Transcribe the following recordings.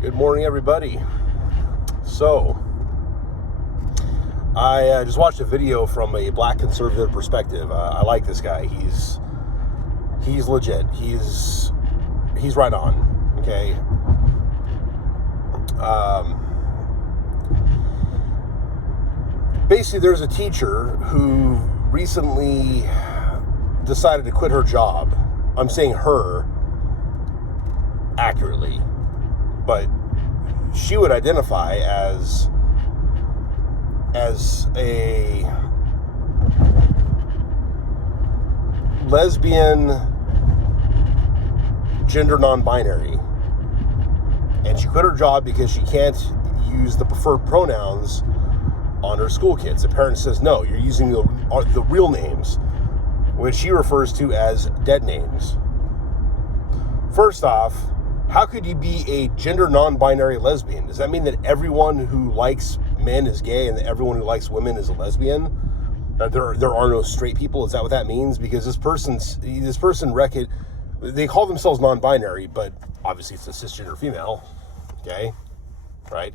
Good morning, everybody. So, I just watched a video from a black conservative perspective. I like this guy. He's legit. He's right on. Okay. Basically, there's a teacher who recently decided to quit her job. I'm saying her accurately, but she would identify as a lesbian, gender non-binary, and she quit her job because she can't use the preferred pronouns on her school kids. The parent says, no, you're using the real names, which she refers to as dead names. First off, how could you be a gender non-binary lesbian? Does that mean that everyone who likes men is gay and that everyone who likes women is a lesbian? That there are no straight people? Is that what that means? Because this person they call themselves non-binary, but obviously it's a cisgender female, okay, right?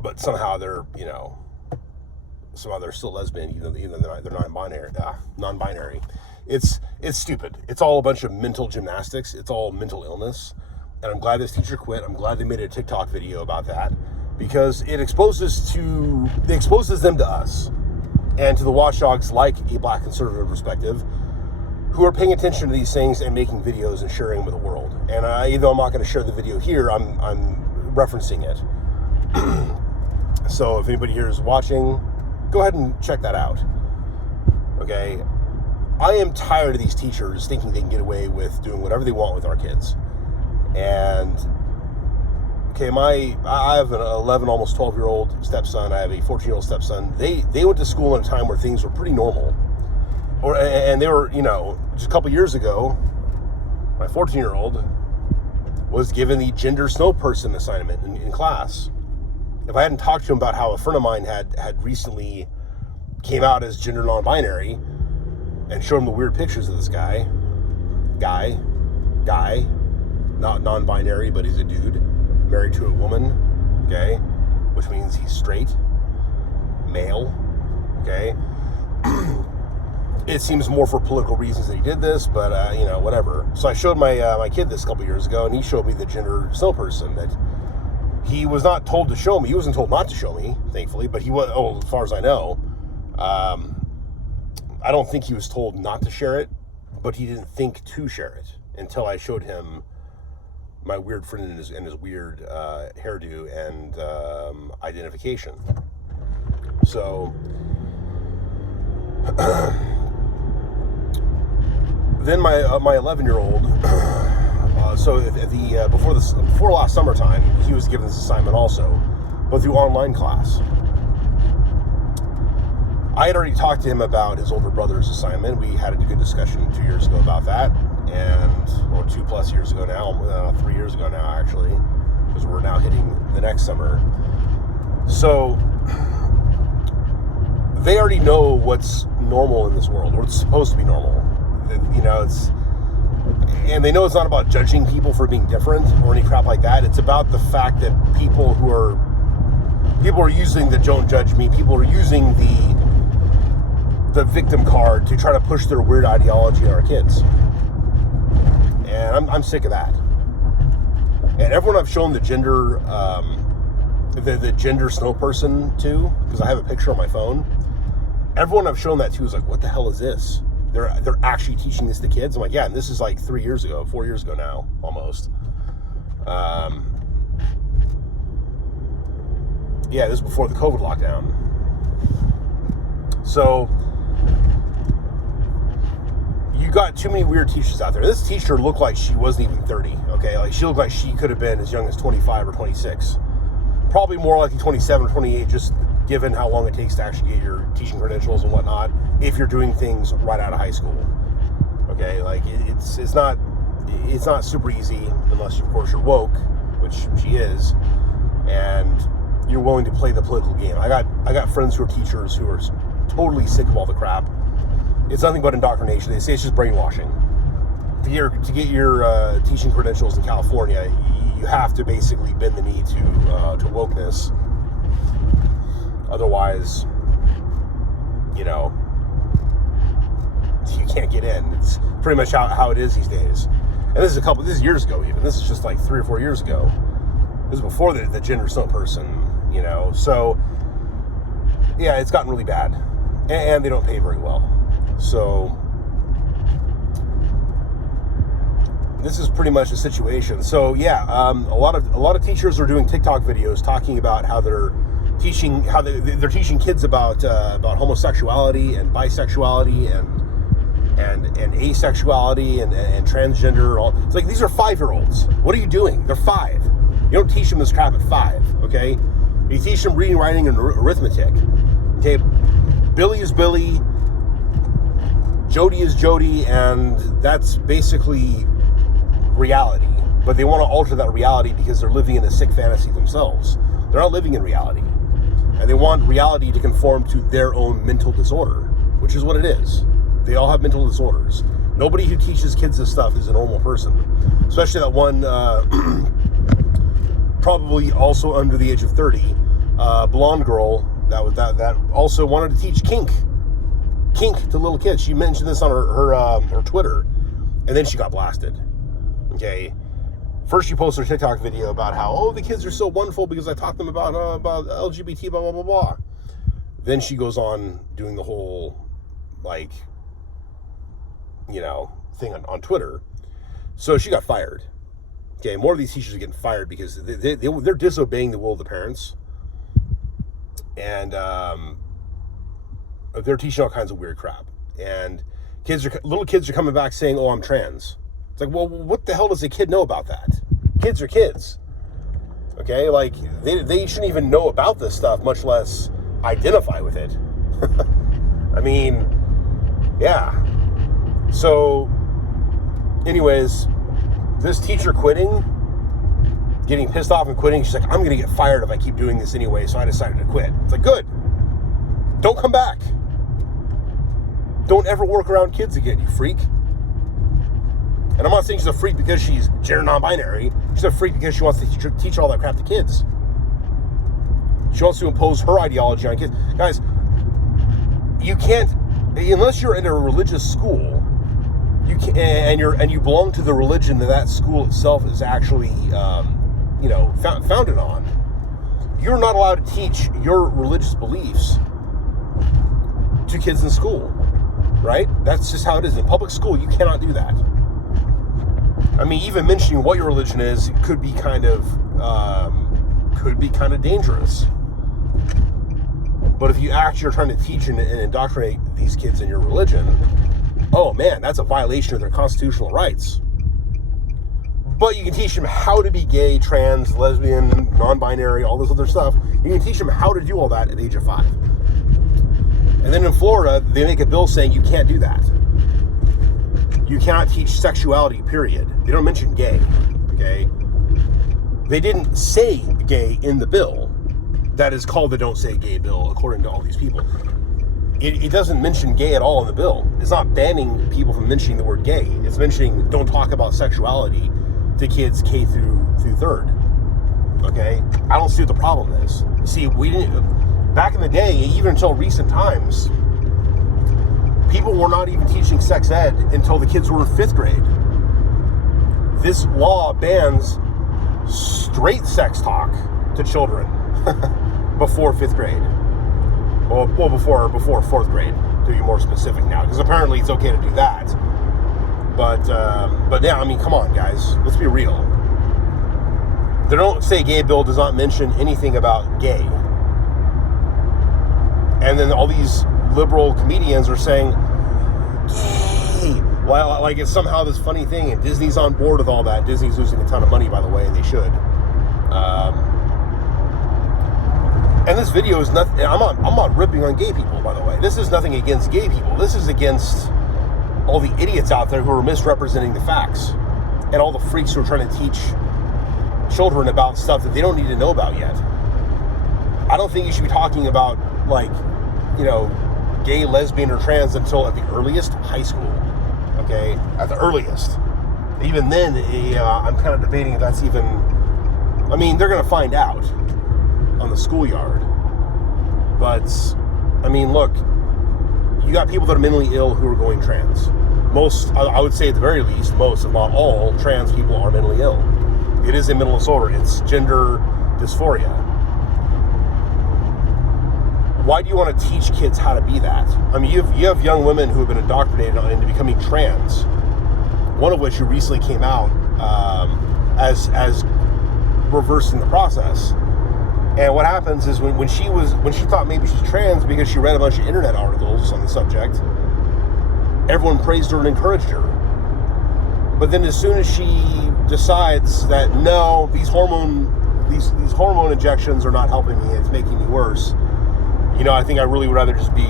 But somehow they're still lesbian, even though they're non-binary. It's stupid. It's all a bunch of mental gymnastics. It's all mental illness. And I'm glad this teacher quit. I'm glad they made a TikTok video about that, because it exposes them to us and to the watchdogs like a black conservative perspective who are paying attention to these things and making videos and sharing them with the world. And even though I'm not going to share the video here, I'm referencing it. So if anybody here is watching, go ahead and check that out. Okay. I am tired of these teachers thinking they can get away with doing whatever they want with our kids. And, okay, I have an 11, almost 12-year-old stepson. I have a 14-year-old stepson. They went to school in a time where things were pretty normal. And they were, just a couple years ago, my 14-year-old was given the gender snow person assignment in class. If I hadn't talked to him about how a friend of mine had recently came out as gender non-binary, and show him the weird pictures of this guy, not non-binary, but he's a dude, married to a woman, okay, which means he's straight, male, okay. It seems more for political reasons that he did this, but, whatever. So I showed my kid this a couple years ago, and he showed me the gender snow person that he was not told to show me. He wasn't told not to show me, thankfully, but he was, as far as I know, I don't think he was told not to share it, but he didn't think to share it until I showed him my weird friend and his weird hairdo and identification. So then my 11-year-old, before last summertime, he was given this assignment also, but through online class. I had already talked to him about his older brother's assignment. We had a good discussion 2 years ago about that, or 2+ years ago now, 3 years ago now, actually, because we're now hitting the next summer. So they already know what's normal in this world, or it's supposed to be normal. And they know it's not about judging people for being different or any crap like that. It's about the fact that people are using the don't judge me. People are using the victim card to try to push their weird ideology on our kids. And I'm sick of that. And everyone I've shown the gender snow person to, because I have a picture on my phone, everyone I've shown that to is like, what the hell is this? They're actually teaching this to kids? I'm like, yeah, and this is like 4 years ago now, almost. Yeah, this is before the COVID lockdown. So you got too many weird teachers out there. This teacher looked like she wasn't even 30, okay? Like, she looked like she could have been as young as 25 or 26. Probably more likely 27 or 28, just given how long it takes to actually get your teaching credentials and whatnot, if you're doing things right out of high school. Okay, like, it's not super easy unless, of course, you're woke, which she is, and you're willing to play the political game. I got friends who are teachers who are totally sick of all the crap. It's nothing but indoctrination. They say it's just brainwashing. to get your teaching credentials in California, you have to basically bend the knee to wokeness. Otherwise, you can't get in. It's pretty much how it is these days. And this is years ago even. This is just like 3 or 4 years ago. This is before the gender stunt person, So, yeah, it's gotten really bad. And they don't pay very well. So, this is pretty much the situation. So, yeah, a lot of teachers are doing TikTok videos talking about how they're teaching kids about homosexuality and bisexuality and asexuality and transgender. It's like, these are 5-year-olds. What are you doing? They're 5. You don't teach them this crap at 5, okay? You teach them reading, writing, and arithmetic. Okay, Billy is Billy, Jody is Jody, and that's basically reality. But they want to alter that reality because they're living in a sick fantasy themselves. They're not living in reality. And they want reality to conform to their own mental disorder, which is what it is. They all have mental disorders. Nobody who teaches kids this stuff is a normal person. Especially that one, probably also under the age of 30, blonde girl that also wanted to teach kink to little kids. She mentioned this on her Twitter, and then she got blasted. Okay, first she posted her TikTok video about how, the kids are so wonderful because I taught them about LGBT, blah blah blah blah. Then she goes on doing the whole thing on Twitter. So she got fired. Okay, more of these teachers are getting fired because they're disobeying the will of the parents. And they're teaching all kinds of weird crap. And little kids are coming back saying, "Oh, I'm trans." It's like, well, what the hell does a kid know about that? Kids are kids. Okay, like they shouldn't even know about this stuff, much less identify with it. I mean, yeah. So, anyways, this teacher getting pissed off and quitting. She's like, I'm going to get fired if I keep doing this anyway, so I decided to quit. It's like, good. Don't come back. Don't ever work around kids again, you freak. And I'm not saying she's a freak because she's gender non-binary. She's a freak because she wants to teach all that crap to kids. She wants to impose her ideology on kids. Guys, you can't, unless you're in a religious school, you can, and you belong to the religion that school itself is actually, founded on. You're not allowed to teach your religious beliefs to kids in school, right? That's just how it is. In public school, you cannot do that. I mean, even mentioning what your religion is could be kind of dangerous. But if you actually are trying to teach and indoctrinate these kids in your religion, oh man, that's a violation of their constitutional rights. But you can teach them how to be gay, trans, lesbian, non-binary, all this other stuff. You can teach them how to do all that at the age of 5. And then in Florida, they make a bill saying you can't do that. You cannot teach sexuality, period. They don't mention gay, okay? They didn't say gay in the bill. That is called the Don't Say Gay bill, according to all these people. It doesn't mention gay at all in the bill. It's not banning people from mentioning the word gay. It's mentioning don't talk about sexuality to kids K through 3rd. Okay? I don't see what the problem is. See, we didn't, back in the day, even until recent times, people were not even teaching sex ed until the kids were in 5th grade. This law bans straight sex talk to children before 5th grade. Well, before 4th grade, to be more specific now, because apparently it's okay to do that. But yeah, I mean, come on, guys, let's be real. The Don't Say Gay bill does not mention anything about gay. And then all these liberal comedians are saying, gay, well, like it's somehow this funny thing, and Disney's on board with all that. Disney's losing a ton of money, by the way, and they should. And this video is nothing. I'm not ripping on gay people, by the way. This is nothing against gay people. This is against all the idiots out there who are misrepresenting the facts, and all the freaks who are trying to teach children about stuff that they don't need to know about yet. I don't think you should be talking about, gay, lesbian, or trans until at the earliest high school. Okay, at the earliest. Even then, I'm kind of debating if that's even... I mean, they're going to find out on the schoolyard. But, I mean, look, you got people that are mentally ill who are going trans. Most, I would say at the very least, most, if not all, trans people are mentally ill. It is a mental disorder. It's gender dysphoria. Why do you want to teach kids how to be that? I mean, you have young women who have been indoctrinated into becoming trans. One of which who recently came out as reversing the process. And what happens is when she thought maybe she's trans because she read a bunch of internet articles on the subject, everyone praised her and encouraged her. But then as soon as she decides that no, these hormone injections are not helping me, it's making me worse. I think I really would rather just be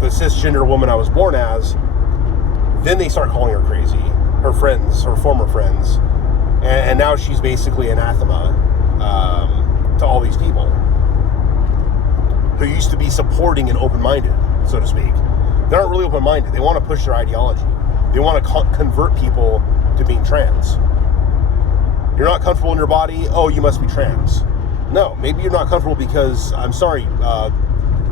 the cisgender woman I was born as. Then they start calling her crazy. Her friends, her former friends. And now she's basically anathema to all these people who used to be supporting and open-minded, so to speak. They aren't really open-minded. They want to push their ideology. They want to convert people to being trans. You're not comfortable in your body? Oh, you must be trans. No, maybe you're not comfortable because, I'm sorry,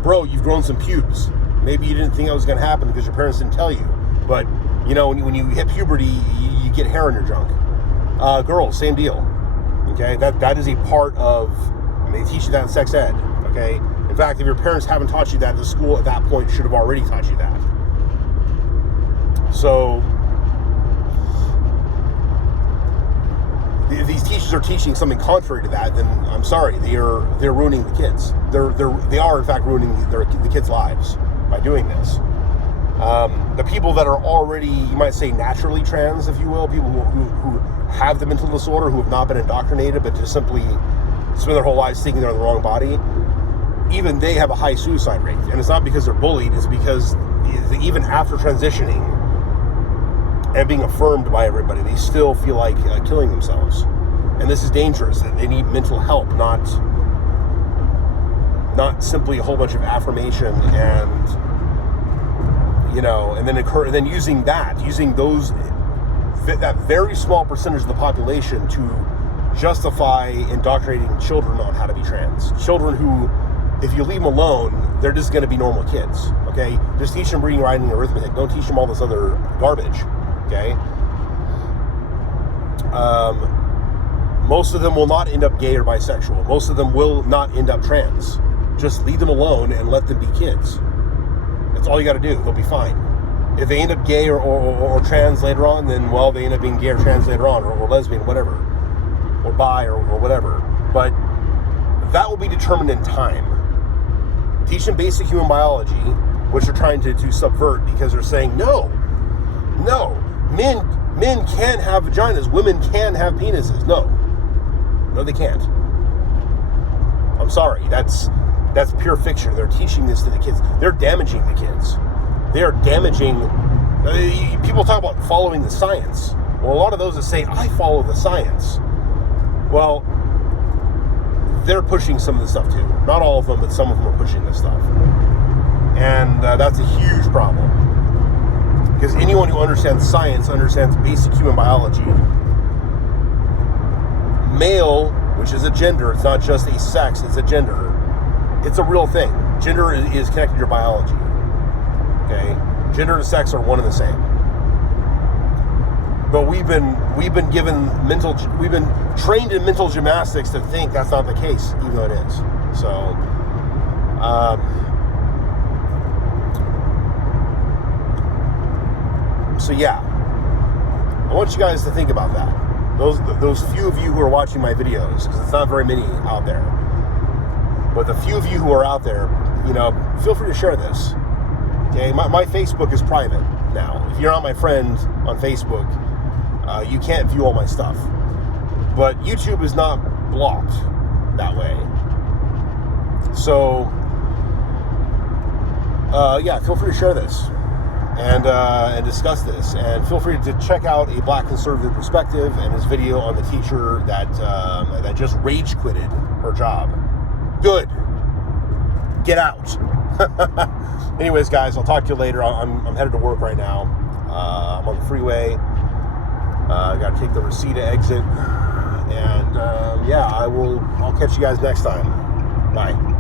bro, you've grown some pubes. Maybe you didn't think that was going to happen because your parents didn't tell you. But, when you hit puberty, you get hair in your junk. Girls, same deal. Okay, that is a part of, they teach you that in sex ed. Okay, in fact, if your parents haven't taught you that, the school at that point should have already taught you that. So, if these teachers are teaching something contrary to that, then I'm sorry, they're ruining the kids. They are in fact ruining the kids' lives by doing this. The people that are already, you might say, naturally trans, if you will, people who have the mental disorder, who have not been indoctrinated, but just simply spend their whole lives thinking they're in the wrong body, even they have a high suicide rate. And it's not because they're bullied, it's because even after transitioning and being affirmed by everybody, they still feel like killing themselves. And this is dangerous. They need mental help, not simply a whole bunch of affirmation and then using that very small percentage of the population to justify indoctrinating children on how to be trans. Children who, if you leave them alone, they're just going to be normal kids. Okay, just teach them reading, writing, and arithmetic. Don't teach them all this other garbage. Okay. Most of them will not end up gay or bisexual. Most of them will not end up trans. Just leave them alone and let them be kids. That's all you got to do. They'll be fine. If they end up gay or trans later on, then, well, they end up being gay or trans later on, or lesbian, whatever, or bi or whatever. But that will be determined in time. Teach them basic human biology, which they're trying to subvert because they're saying, no, men can have vaginas, women can have penises. No, they can't. I'm sorry, that's pure fiction. They're teaching this to the kids. They're damaging the kids. They are damaging. People talk about following the science. Well, a lot of those that say, I follow the science, well, they're pushing some of this stuff too. Not all of them, but some of them are pushing this stuff. And that's a huge problem. Because anyone who understands science understands basic human biology. Male, which is a gender, it's not just a sex, it's a gender. It's a real thing. Gender is connected to your biology. Okay? Gender and sex are one and the same. But we've been trained in mental gymnastics to think that's not the case, even though it is. So, yeah, I want you guys to think about that. Those few of you who are watching my videos, because it's not very many out there, but the few of you who are out there, feel free to share this. Okay, my Facebook is private now. If you're not my friend on Facebook, you can't view all my stuff. But YouTube is not blocked that way. So, yeah, feel free to share this and discuss this. And feel free to check out A Black Conservative Perspective and his video on the teacher that just rage quitted her job. Good. Get out. Anyways, guys, I'll talk to you later. I'm headed to work right now. I'm on the freeway. Got to take the Reseda exit. And yeah, I'll catch you guys next time. Bye.